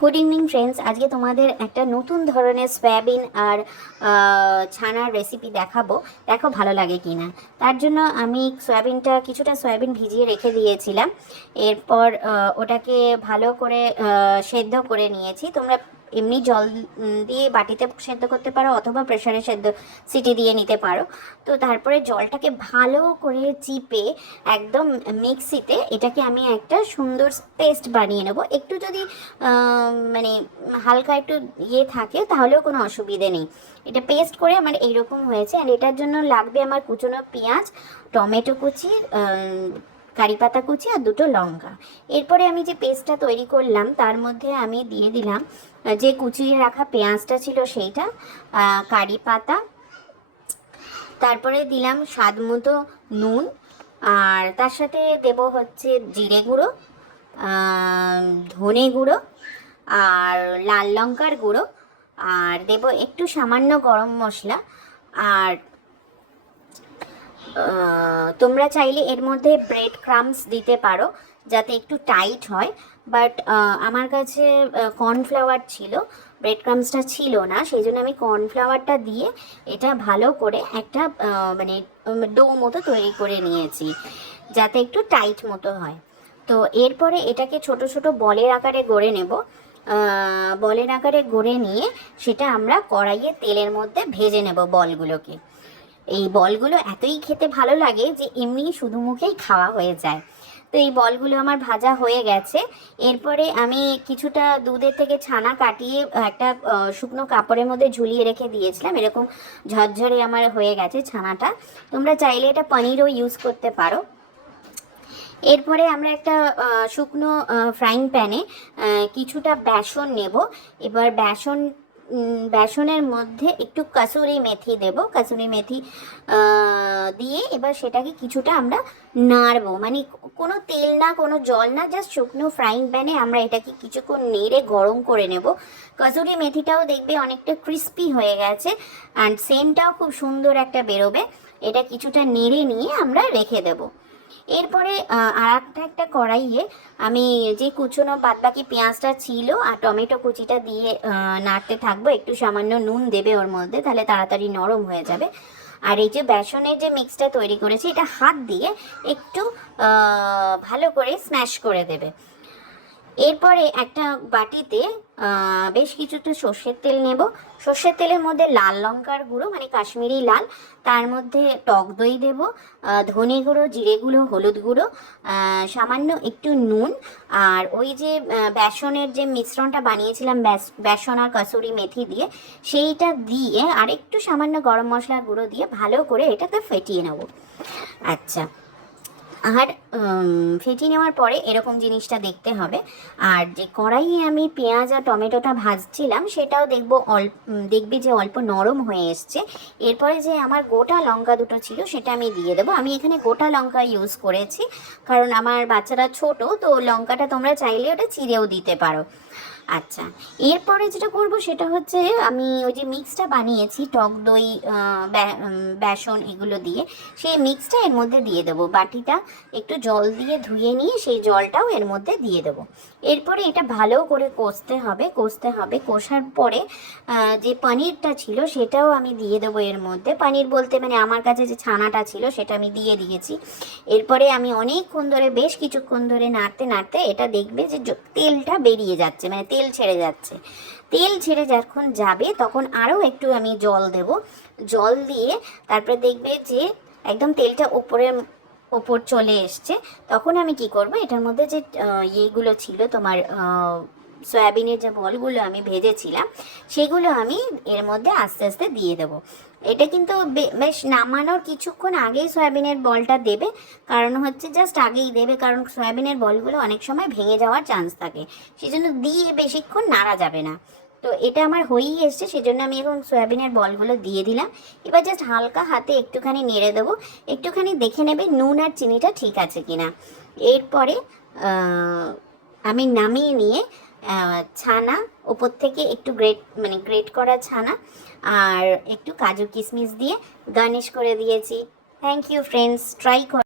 Good evening friends. আজকে তোমাদের একটা নতুন ধরনের সয়াবিন আর ছানার রেসিপি দেখাবো। দেখো ভালো লাগে কি না। তার জন্য আমি কিছুটা সয়াবিন ভিজিয়ে রেখে দিয়েছিলাম। এরপর ওটাকে ভালো করে সেদ্ধ করে নিয়েছি। তোমরা এমনি জল দিয়ে বাটিতে সেদ্ধ করতে পারো অথবা প্রেসারে সিটি দিয়ে নিতে পারো। তো তারপরে জলটাকে ভালো করে চিপে একদম মিক্সিতে এটাকে আমি একটা সুন্দর পেস্ট বানিয়ে নেব। একটু যদি মানে হালকা একটু থাকে তাহলেও কোনো অসুবিধে নেই। এটা পেস্ট করে আমার এইরকম হয়েছে। আর এটার জন্য লাগবে আমার কুচনো পেঁয়াজ, টমেটো কুচি, কারি পাতা কুচি আর দুটো লঙ্কা। এরপরে আমি যে পেস্টটা তৈরি করলাম তার মধ্যে আমি দিয়ে দিলাম যে কুচিয়ে রাখা পেঁয়াজটা ছিল সেইটা, কারি পাতা, তারপরে দিলাম স্বাদ মতো নুন, আর তার সাথে দেব হচ্ছে জিরে গুঁড়ো, ধনে গুঁড়ো আর লাল লঙ্কার গুঁড়ো, আর দেব একটু সামান্য গরম মশলা। আর তোমরা চাইলে এর মধ্যে ব্রেড ক্রাম্বস দিতে পারো যাতে একটু টাইট হয়। বাট আমার কাছে কর্নফ্লাওয়ার ছিল, ব্রেড ক্রাম্বসটা ছিল না, সেই জন্য আমি কর্নফ্লাওয়ারটা দিয়ে এটা ভালো করে একটা মানে ডো মতো তৈরি করে নিয়েছি যাতে একটু টাইট মতো হয়। তো এরপরে এটাকে ছোট ছোট বলের আকারে গড়ে নেব। বলের আকারে গড়ে নিয়ে সেটা আমরা কড়াইয়ে তেলের মধ্যে ভেজে নেব বলগুলোকে। এই বলগুলো এতই খেতে ভালো লাগে যে এমনি শুধু মুখেই খাওয়া হয়ে যায়। তো এই বলগুলো আমার ভাজা হয়ে গেছে। এরপরে আমি কিছুটা দুধের থেকে ছানা কাটিয়ে একটা শুকনো কাপড়ের মধ্যে ঝুলিয়ে রেখে দিয়েছিলাম। এরকম ঝরঝরে আমার হয়ে গেছে ছানাটা। তোমরা চাইলে এটা পনিরও ইউজ করতে পারো। এরপরে আমরা একটা শুকনো ফ্রাইং প্যানে কিছুটা বেসন নেব। এবার বেসনের মধ্যে একটু কাসুরি মেথি দেব। কাসুরি মেথি দিয়ে এবার সেটাকে কিছুটা আমরা নাড়বো, মানে কোনো তেল না কোনো জল না, জাস্ট শুকনো ফ্রাইং প্যানে আমরা এটাকে কিছুক্ষণ নেড়ে গরম করে নেব। কাসুরি মেথিটাও দেখবে অনেকটা ক্রিস্পি হয়ে গেছে অ্যান্ড সেন্টটাও খুব সুন্দর একটা বেরোবে। এটা কিছুটা নেড়ে নিয়ে আমরা রেখে দেবো। এরপরে আর একটা কড়াইয়ে আমি যে কুচনো বাদবাকি পেঁয়াজটা ছিল আর টমেটো কুচিটা দিয়ে নাড়তে থাকবো। একটু সামান্য নুন দেবে ওর মধ্যে, তাহলে তাড়াতাড়ি নরম হয়ে যাবে। আর এই যে বেসনের যে মিক্সটা তৈরি করেছি এটা হাত দিয়ে একটু ভালো করে স্ম্যাশ করে দেবে। এরপরে একটা বাটিতে বেশ কিছুটা সর্ষের তেল নেব। সর্ষের তেলের মধ্যে লাল লঙ্কার গুঁড়ো মানে কাশ্মীরি লাল, তার মধ্যে টক দই দেব, ধনে গুঁড়ো, জিরে গুঁড়ো, হলুদ গুঁড়ো, সামান্য একটু নুন, আর ওই যে বেসনের যে মিশ্রণটা বানিয়েছিলাম বেসন আর কাসুরি মেথি দিয়ে, সেইটা দিয়ে আর একটু সামান্য গরম মশলার গুঁড়ো দিয়ে ভালো করে এটাকে ফেটিয়ে নেব। আচ্ছা, আর ফেটিয়ে নেওয়ার পরে এরকম জিনিসটা দেখতে হবে। আর যে কড়াইয়ে আমি পেঁয়াজ আর টমেটোটা ভাজছিলাম সেটাও দেখবে যে অল্প নরম হয়ে এসছে। এরপরে যে আমার গোটা লঙ্কা দুটো ছিল সেটা আমি দিয়ে দেবো। আমি এখানে গোটা লঙ্কা ইউজ করেছি কারণ আমার বাচ্চারা ছোট, তো লঙ্কাটা তোমরা চাইলে ওটা চিড়েও দিতে পারো। আচ্ছা, এরপরে যেটা করব সেটা হচ্ছে আমি ওই যে মিক্সটা বানিয়েছি টক দই, বেসন এগুলো দিয়ে, সেই মিক্সটা এর মধ্যে দিয়ে দেবো। বাটিটা একটু জল দিয়ে ধুয়ে নিয়ে সেই জলটাও এর মধ্যে দিয়ে দেবো। এরপরে এটা ভালো করে কষতে হবে। কষার পরে যে পনিরটা ছিল সেটাও আমি দিয়ে দেবো এর মধ্যে। পনির বলতে মানে আমার কাছে যে ছানাটা ছিল সেটা আমি দিয়ে দিয়েছি। এরপরে আমি অনেকক্ষণ ধরে বেশ কিছুক্ষণ ধরে নাড়তে নাড়তে এটা দেখবে যে তেলটা বেরিয়ে যাচ্ছে, মানে তেল ছেড়ে যাচ্ছে। তেল ছেড়ে যখন যাবে তখন আরও একটু আমি জল দেব। জল দিয়ে তারপরে দেখবে যে একদম তেলটা ওপর চলে এসছে। তখন আমি কি করব, এটার মধ্যে যে ইয়েগুলো ছিল তোমার সয়াবিনের যে বলগুলো আমি ভেজেছিলাম সেগুলো আমি এর মধ্যে আস্তে আস্তে দিয়ে দেবো। এটা কিন্তু বেশ নামানোর কিছুক্ষণ আগেই সয়াবিনের বলটা দেবে, কারণ হচ্ছে জাস্ট আগেই দেবে, কারণ সয়াবিনের বলগুলো অনেক সময় ভেঙে যাওয়ার চান্স থাকে, সেই জন্য দিয়ে বেশিক্ষণ নাড়া যাবে না। তো এটা আমার হয়েই এসছে, সেজন্য আমি এখন সয়াবিনের বলগুলো দিয়ে দিলাম। এবার জাস্ট হালকা হাতে একটুখানি নেড়ে দেবো, একটুখানি দেখে নেবে নুন আর চিনিটা ঠিক আছে কিনা। এরপরে আমি নামিয়ে নিয়ে ছানা ওপর থেকে একটু গ্রেট করা ছানা আর একটু কাজু কিশমিশ দিয়ে গার্নিশ করে দিয়েছি। Thank you friends, try